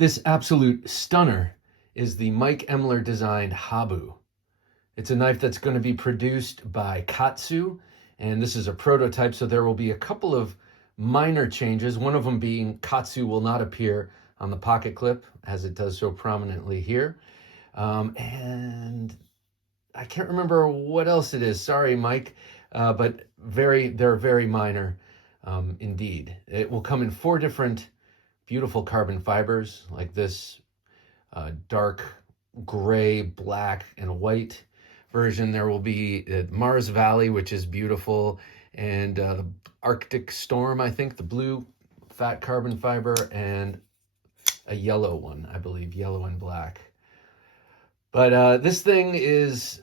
This absolute stunner is the Mike Emler designed Habu. It's a knife that's going to be produced by Katsu, and this is a prototype, so there will be a couple of minor changes, one of them being Katsu will not appear on the pocket clip as it does so prominently here. And I can't remember what else it is. Sorry, Mike, but they're very minor indeed. It will come in 4 different beautiful carbon fibers like this dark gray, black, and white version. There will be Mars Valley, which is beautiful, and the Arctic Storm, I think, the blue fat carbon fiber, and a yellow one, I believe, yellow and black. But this thing is,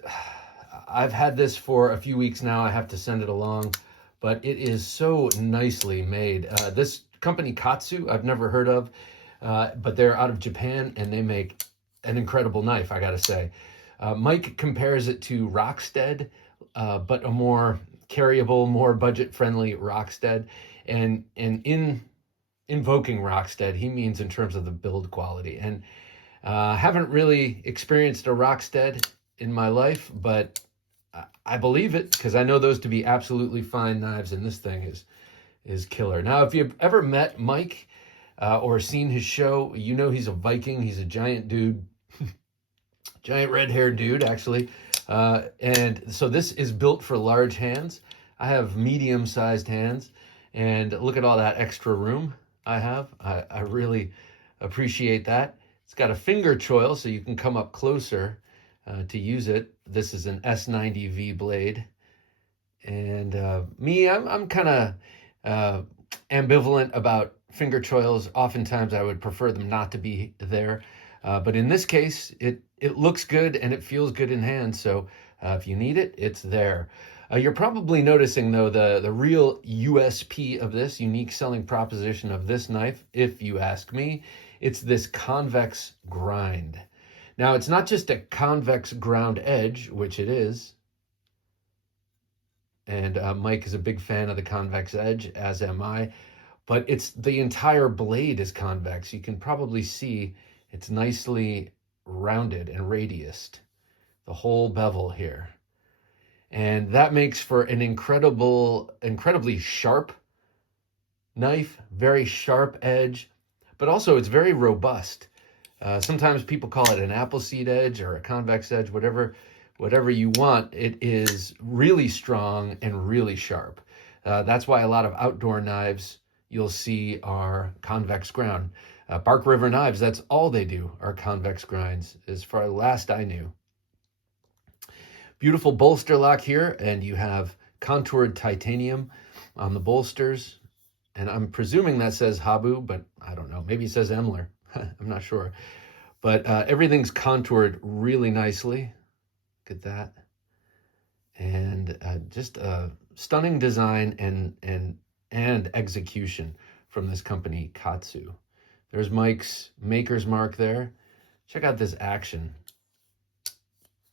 I've had this for a few weeks now. I have to send it along, but it is so nicely made. This company Katsu, I've never heard of, but they're out of Japan, and they make an incredible knife, I gotta say. Mike compares it to Rockstead, but a more carryable, more budget-friendly Rockstead. And in invoking Rockstead, he means in terms of the build quality. And haven't really experienced a Rockstead in my life, but I believe it because I know those to be absolutely fine knives, and this thing is killer. Now, if you've ever met Mike or seen his show, you know he's a Viking. He's a giant dude, giant red-haired dude, actually. And so this is built for large hands. I have medium-sized hands, and look at all that extra room I have. I really appreciate that. It's got a finger choil, so you can come up closer to use it. This is an S90V blade. And me, I'm kind of ambivalent about finger choils. Oftentimes I would prefer them not to be there. But in this case, it looks good and it feels good in hand. So if you need it, it's there. You're probably noticing, though, the real USP of this, unique selling proposition of this knife, if you ask me, it's this convex grind. Now, it's not just a convex ground edge, which it is. And Mike is a big fan of the convex edge, as am I. But it's the entire blade is convex. You can probably see it's nicely rounded and radiused, the whole bevel here. And that makes for an incredibly sharp knife, very sharp edge, but also it's very robust. Sometimes people call it an Appleseed edge or a convex edge, whatever you want. It is really strong and really sharp. That's why a lot of outdoor knives you'll see are convex ground. Bark River knives, that's all they do are convex grinds, as far as last I knew. Beautiful bolster lock here, and you have contoured titanium on the bolsters. And I'm presuming that says Habu, but I don't know. Maybe it says Emler. I'm not sure. But everything's contoured really nicely. Look at that. And just a stunning design and execution from this company, Katsu. There's Mike's maker's mark there. Check out this action.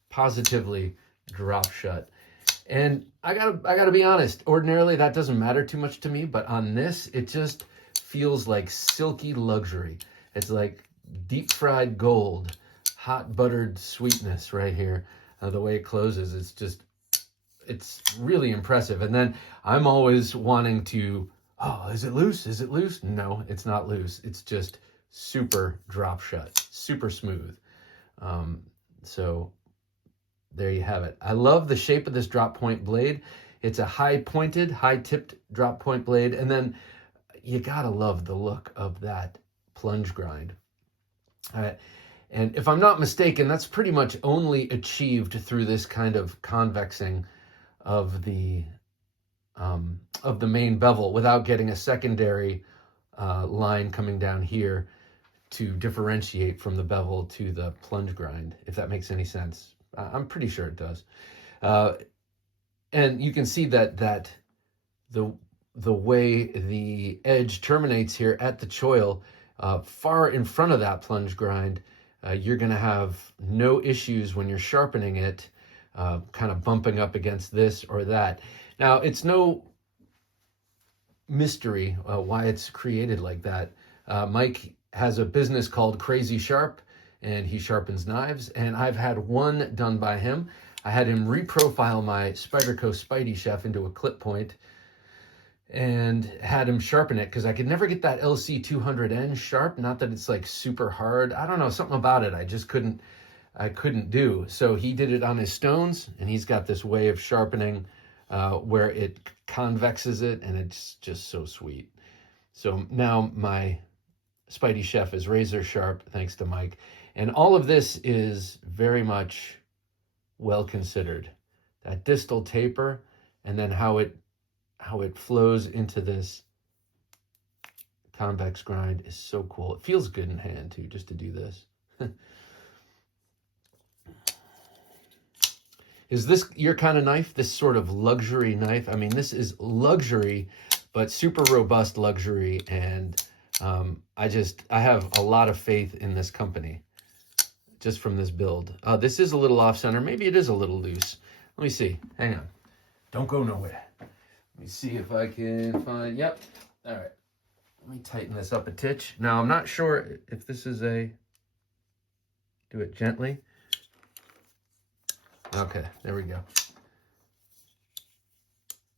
Positively drop shut. And I gotta be honest, ordinarily that doesn't matter too much to me, but on this, it just feels like silky luxury. It's like deep fried gold, hot buttered sweetness right here. The way it closes, it's really impressive. And then I'm always wanting to, oh, is it loose? Is it loose? No, it's not loose. It's just super drop shut, super smooth. So there you have it. I love the shape of this drop point blade. It's a high pointed, high tipped drop point blade. And then you gotta love the look of that plunge grind. And if I'm not mistaken, that's pretty much only achieved through this kind of convexing of the main bevel without getting a secondary line coming down here to differentiate from the bevel to the plunge grind, if that makes any sense. I'm pretty sure it does. And you can see that the way the edge terminates here at the choil, far in front of that plunge grind, you're going to have no issues when you're sharpening it, kind of bumping up against this or that. Now, it's no mystery why it's created like that. Mike has a business called Crazy Sharp, and he sharpens knives. And I've had one done by him. I had him reprofile my Spyderco Spidey Chef into a clip point and had him sharpen it because I could never get that LC200N sharp. Not that it's like super hard. I don't know, something about it I just couldn't do. So he did it on his stones, and he's got this way of sharpening where it convexes it, and it's just so sweet. So now my Spidey Chef is razor sharp, thanks to Mike. And all of this is very much well considered. That distal taper, and then how it flows into this convex grind is so cool. It feels good in hand too, just to do this. Is this your kind of knife? This sort of luxury knife? I mean, this is luxury, but super robust luxury. And I have a lot of faith in this company just from this build. This is a little off center. Maybe it is a little loose. Let me see. Hang on. Don't go nowhere. Let me see if I can find, yep. All right. Let me tighten this up a titch. Now, I'm not sure if this is do it gently. Okay, there we go.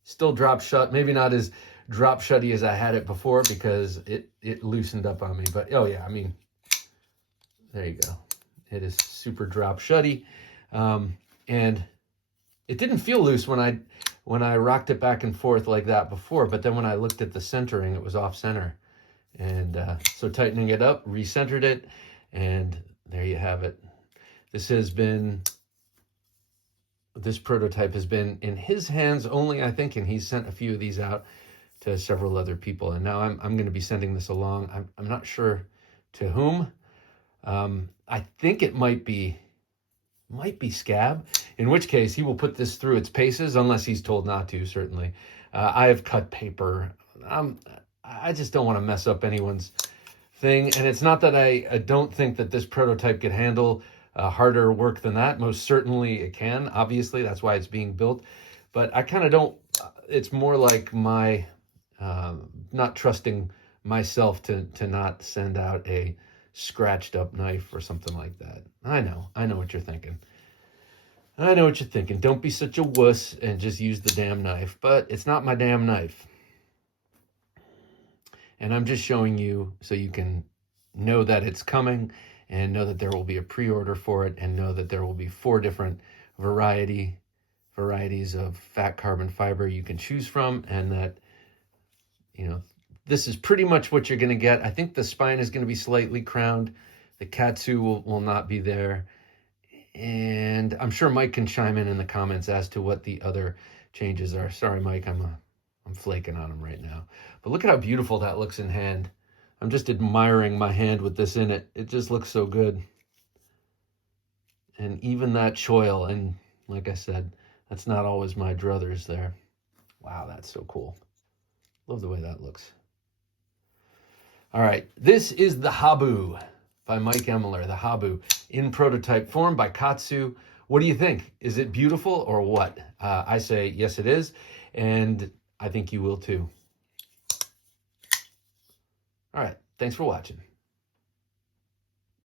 Still drop shut. Maybe not as drop shutty as I had it before because it loosened up on me. But, oh yeah, I mean, there you go. It is super drop shutty. And it didn't feel loose when I rocked it back and forth like that before, but then when I looked at the centering, it was off center. And so tightening it up, recentered it, and there you have it. This prototype has been in his hands only, I think, and he's sent a few of these out to several other people. And now I'm going to be sending this along. I'm not sure to whom. I think it might be Scab, in which case he will put this through its paces, unless he's told not to, certainly. I have cut paper. I just don't want to mess up anyone's thing. And it's not that I don't think that this prototype could handle harder work than that. Most certainly it can. Obviously, that's why it's being built. But I kind of don't, it's more like my not trusting myself to not send out a scratched up knife or something like that. I know what you're thinking. I know what you're thinking. Don't be such a wuss and just use the damn knife. But it's not my damn knife. And I'm just showing you so you can know that it's coming and know that there will be a pre-order for it, and know that there will be 4 different varieties of fat carbon fiber you can choose from, and that, you know, this is pretty much what you're going to get. I think the spine is going to be slightly crowned. The Katsu will not be there. And I'm sure Mike can chime in the comments as to what the other changes are. Sorry, Mike, I'm flaking on him right now. But look at how beautiful that looks in hand. I'm just admiring my hand with this in it. It just looks so good. And even that choil, and like I said, that's not always my druthers there. Wow, that's so cool. Love the way that looks. All right, this is the Habu by Mike Emler, the Habu, in prototype form by Katsu. What do you think? Is it beautiful or what? I say yes, it is, and I think you will too. All right, thanks for watching.